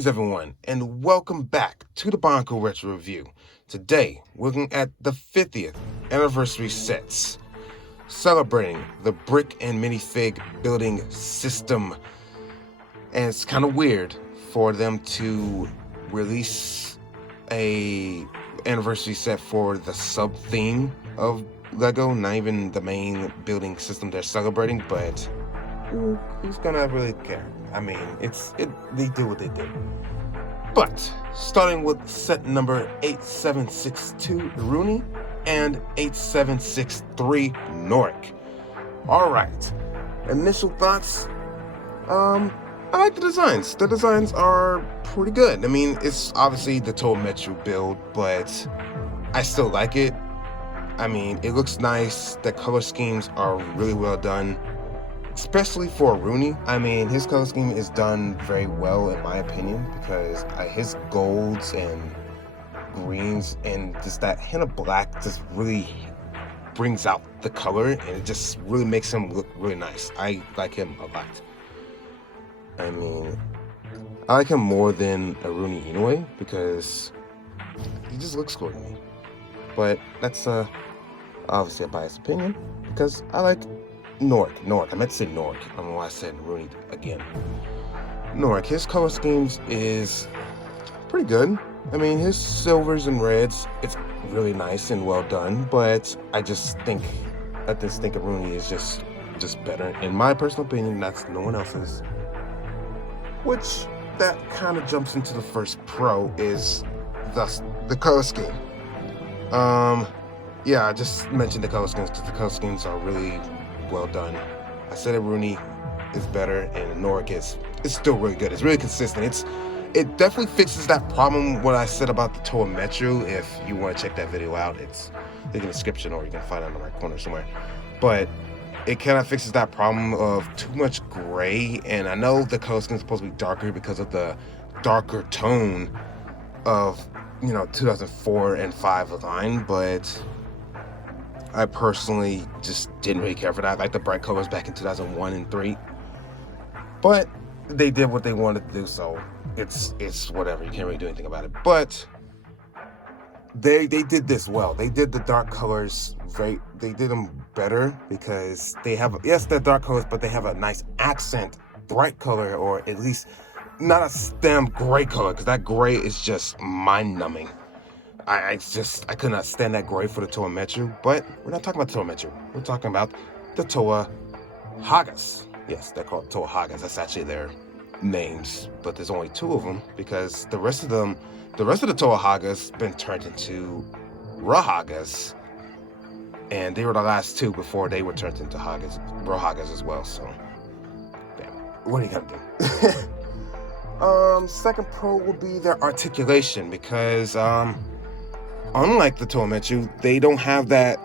Greetings everyone, and welcome back to the Bionicle Retro Review. Today, we're looking at the 50th anniversary sets, celebrating the brick and minifig building system. And it's kind of weird for them to release a anniversary set for the sub-theme of LEGO, not even the main building system they're celebrating, but who's gonna really care? I mean, they do what they do. But starting with set number 8762 Rooney and 8763 Norik. All right, initial thoughts. I like the designs. The designs are pretty good. I mean, it's obviously the Toa Metro build, but I still like it. I mean, it looks nice. The color schemes are really well done. Especially for Rooney. I mean, his color scheme is done very well in my opinion, because his golds and greens and just that hint of black just really brings out the color, and it just really makes him look really nice. I like him a lot. I mean, I like him more than a Rooney anyway, because he just looks cool to me. But that's obviously a biased opinion, because I like Norik. I meant to say Norik. I don't know why I said Rooney again. Norik, his color schemes is pretty good. I mean, his silvers and reds, it's really nice and well done, but I just think of Rooney is just better. In my personal opinion, that's no one else's. Which, that kind of jumps into the first pro, is thus the color scheme. Yeah, I just mentioned the color schemes because the color schemes are really well done. I said that Rooney is better and Norik is still really good. It's really consistent. It definitely fixes that problem what I said about the Toa Metro. If you want to check that video out, it's in the description, or you can find it on the right corner somewhere. But it kind of fixes that problem of too much gray, and I know the color scheme is supposed to be darker because of the darker tone of 2004 and 5 line, but I personally just didn't really care for that. I like the bright colors back in 2001 and 3. But they did what they wanted to do, so it's whatever. You can't really do anything about it. But they did this well. They did the dark colors they did them better, because they have, yes, they're dark colors, but they have a nice accent bright color, or at least not a damn gray color, because that gray is just mind-numbing. I could not stand that gray for the Toa Metro, but we're not talking about Toa Metro. We're talking about the Toa Hagahs. Yes, they're called Toa Hagahs. That's actually their names, but there's only 2 of them, because the rest of the Toa Hagahs been turned into Hagahs, and they were the last 2 before they were turned into Hagahs as well. So, damn, what are you gonna do? Second pro will be their articulation, because unlike the Toa Metro, they don't have that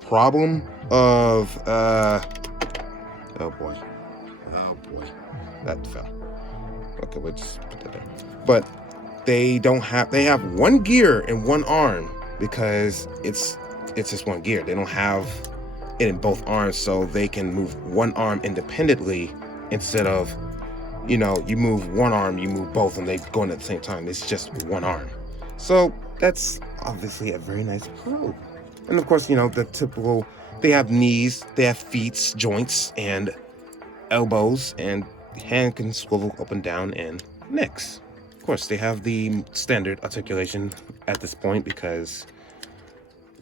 problem of oh boy, that fell. Okay, we'll just put that there. But they have one gear and one arm, because it's just one gear. They don't have it in both arms, so they can move one arm independently instead of, you move one arm, you move both, and they go in at the same time. It's just one arm. So that's obviously a very nice pro. And of course, the typical, they have knees, they have feet, joints, and elbows, and hand can swivel up and down, and necks. Of course, they have the standard articulation at this point, because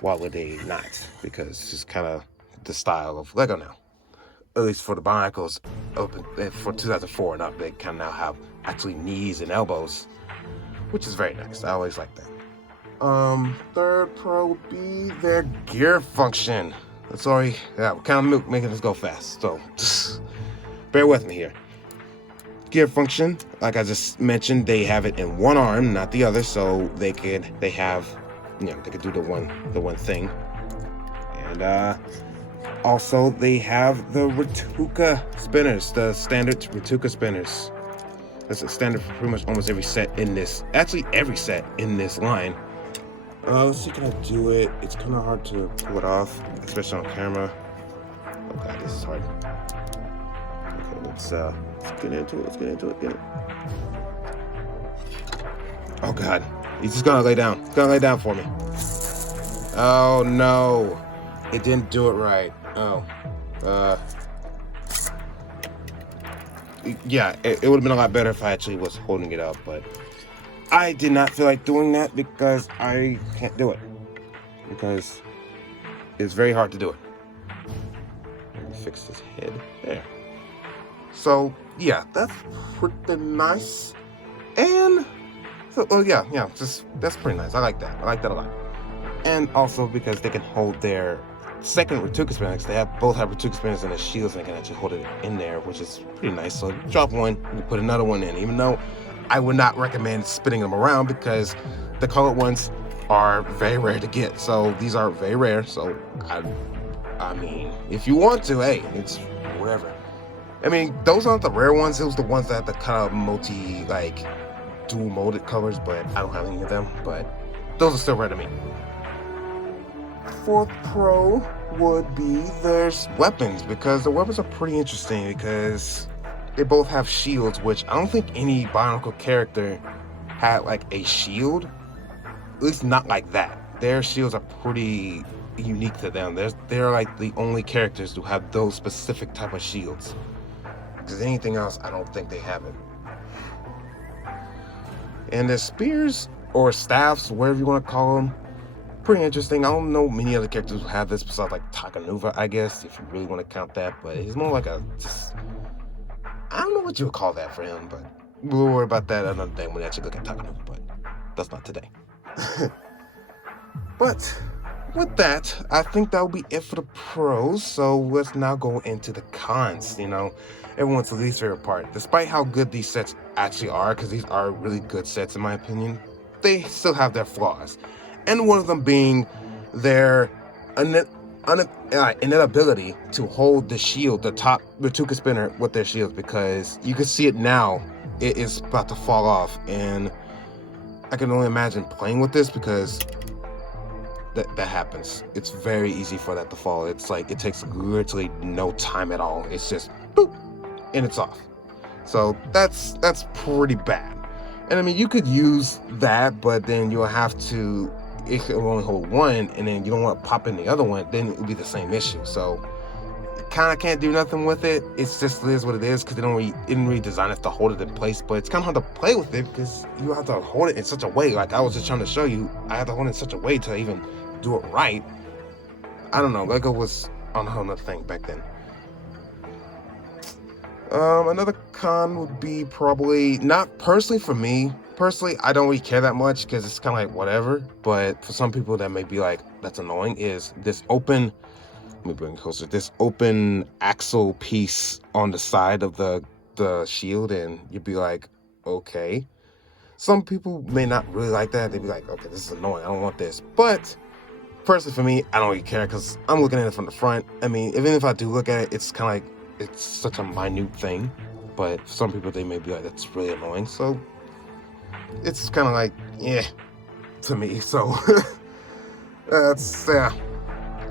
why would they not? Because it's just kind of the style of LEGO now. At least for the Bionicles, for 2004 and up, they kind of now have actually knees and elbows, which is very nice. I always like that. Third pro would be their gear function. We're kind of making this go fast, so just bear with me here. Gear function, like I just mentioned, they have it in one arm, not the other, so they could do the one thing. And also they have the Ratuka spinners, the standard Ratuka spinners. That's a standard for pretty much almost every set in this. Actually, every set in this line. Let's see, can I do it? It's kind of hard to pull it off, especially on camera. Oh god, this is hard. Okay, let's get into it. Oh god, he's just gonna lay down. He's gonna lay down for me. Oh no, it didn't do it right. Oh, yeah, it would have been a lot better if I actually was holding it up, but I did not feel like doing that because I can't do it. Because it's very hard to do it. Let me fix his head. There. So, yeah, that's pretty nice. And, so, oh yeah, that's pretty nice. I like that. I like that a lot. And also because they can hold their second Ratuka spinners. They both have Ratuka spinners in their shields, and they can actually hold it in there, which is pretty nice. So you drop one, you put another one in. Even though I would not recommend spinning them around because the colored ones are very rare to get. So these are very rare. So I mean, if you want to, hey, it's whatever. I mean, those aren't the rare ones. It was the ones that had the kind of like dual molded colors, but I don't have any of them. But those are still rare to me. Fourth pro would be their weapons, because the weapons are pretty interesting because they both have shields, which I don't think any Bionicle character had like a shield, at least not like that. Their shields are pretty unique to them. They're like the only characters who have those specific type of shields, because anything else I don't think they have it. And their spears or staffs, whatever you want to call them, pretty interesting. I don't know many other characters who have this besides like Takanuva, I guess, if you really want to count that, but he's more like I don't know what you would call that for him, but we'll worry about that another day when we actually look at Takanuva, but that's not today. But with that, I think that will be it for the pros, so let's now go into the cons. Everyone's least favorite part. Despite how good these sets actually are, because these are really good sets in my opinion, they still have their flaws. And one of them being their inability to hold the shield, the top Ratuka spinner with their shields, because you can see it now. It is about to fall off, and I can only imagine playing with this because that happens. It's very easy for that to fall. It's like it takes literally no time at all. It's just boop, and it's off. So that's pretty bad. And I mean, you could use that, but then you'll have to. It can only hold one, and then you don't want to pop in the other one, then it would be the same issue. So kind of can't do nothing with it. It's just it is what it is, because they didn't really design it to hold it in place. But it's kind of hard to play with it because you have to hold it in such a way. Like I was just trying to show you, I had to hold it in such a way to even do it right. I don't know. Lego was on a whole nother thing back then. Another con would be probably, not personally for me. Personally, I don't really care that much because it's kind of like whatever. But for some people that may be like, that's annoying, is this open, let me bring it closer, this open axle piece on the side of the shield, and you'd be like, okay. Some people may not really like that. They'd be like, okay, this is annoying, I don't want this. But personally for me, I don't really care because I'm looking at it from the front. I mean, even if I do look at it, it's kind of like, it's such a minute thing. But for some people, they may be like, that's really annoying. So it's kind of like, yeah, to me. So that's,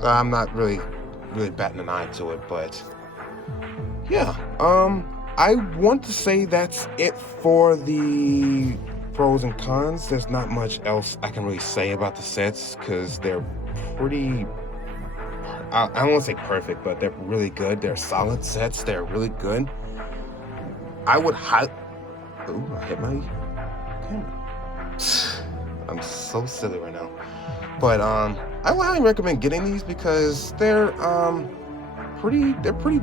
I'm not really batting an eye to it. But yeah, I want to say that's it for the pros and cons. There's not much else I can really say about the sets because they're pretty, I don't want to say perfect, but they're really good. They're solid sets. They're really good. I would I hit my camera. I'm so silly right now. But I would highly recommend getting these because they're pretty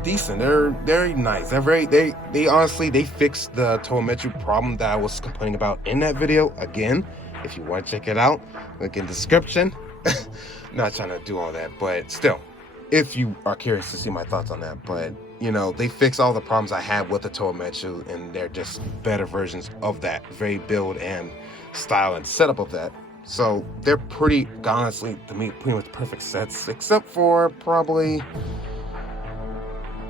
decent. They're very nice. They honestly fixed the Toa problem that I was complaining about in that video. Again, if you want to check it out, link in the description. Not trying to do all that, but still, if you are curious to see my thoughts on that. But they fix all the problems I had with the Toa, and they're just better versions of that very build and style and setup of that. So they're pretty, honestly, to me, pretty much perfect sets, except for probably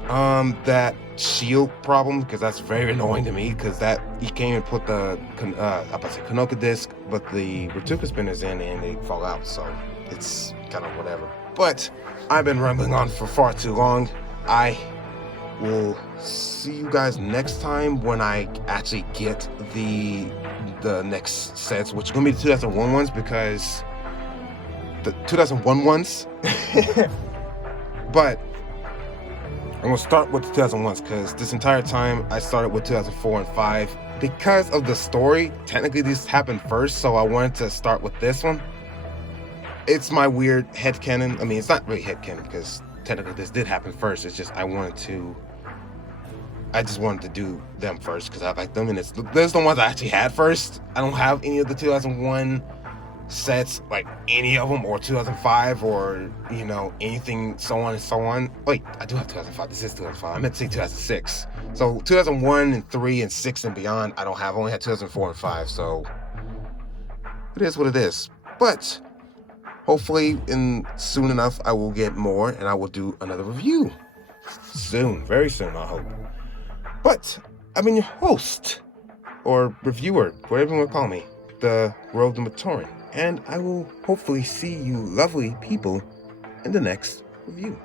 that shield problem, because that's very annoying to me, because that you can't even put the Kanoka disc, but the Ratuka spinners in, and they fall out. So it's kind of whatever. But I've been rambling on for far too long. I will see you guys next time when I actually get the next sets, which are gonna be the 2001 ones, because the 2001 ones. But I'm gonna start with the 2001s because this entire time I started with 2004 and 5 because of the story. Technically, these happened first, so I wanted to start with this one. It's my weird headcanon. I mean, it's not really headcanon because technically this did happen first. It's just I just wanted to do them first because I like them, and there's the ones I actually had first. I don't have any of the 2001 sets, like any of them, or 2005, or anything, so on and so on. Wait, I do have 2005. This is 2005. I meant to say 2006. So 2001 and 3 and 6 and beyond, I don't have. I only had 2004 and 5. So it is what it is. But hopefully, soon enough, I will get more, and I will do another review soon, very soon, I hope. But I've been your host, or reviewer, whatever you want to call me, the Road to Matoran. And I will hopefully see you lovely people in the next review.